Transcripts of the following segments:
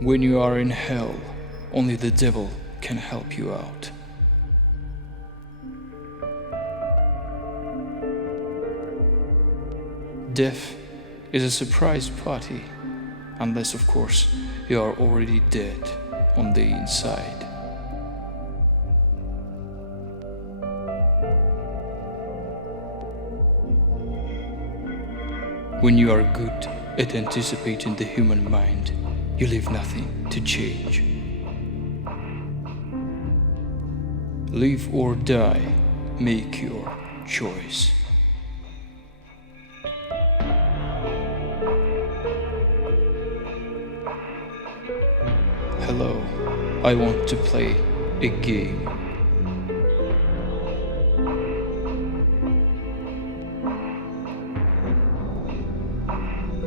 When you are in hell, only the devil can help you out. Death is a surprise party, unless of course you are already dead on the inside. When you are good at anticipating the human mind, you leave nothing to change. Live or die, make your choice. Hello, I want to play a game.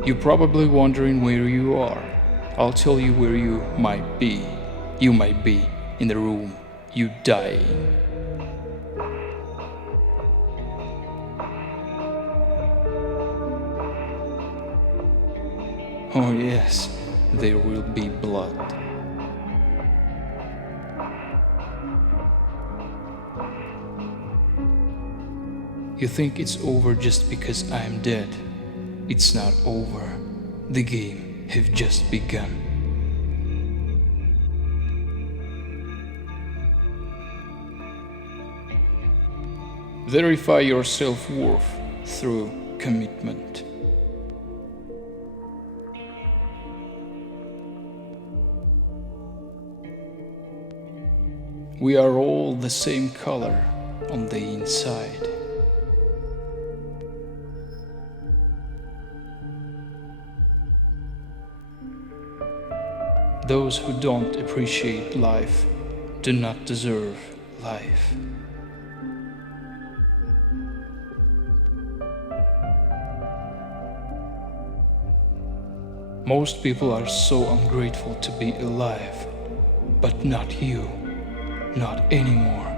You're probably wondering where you are. I'll tell you where you might be. You might be in the room you die in. Oh yes, there will be blood. You think it's over just because I'm dead. It's not over. The game has just begun. Verify your self-worth through commitment. We are all the same color on the inside. Those who don't appreciate life do not deserve life. Most people are so ungrateful to be alive, but not you, not anymore.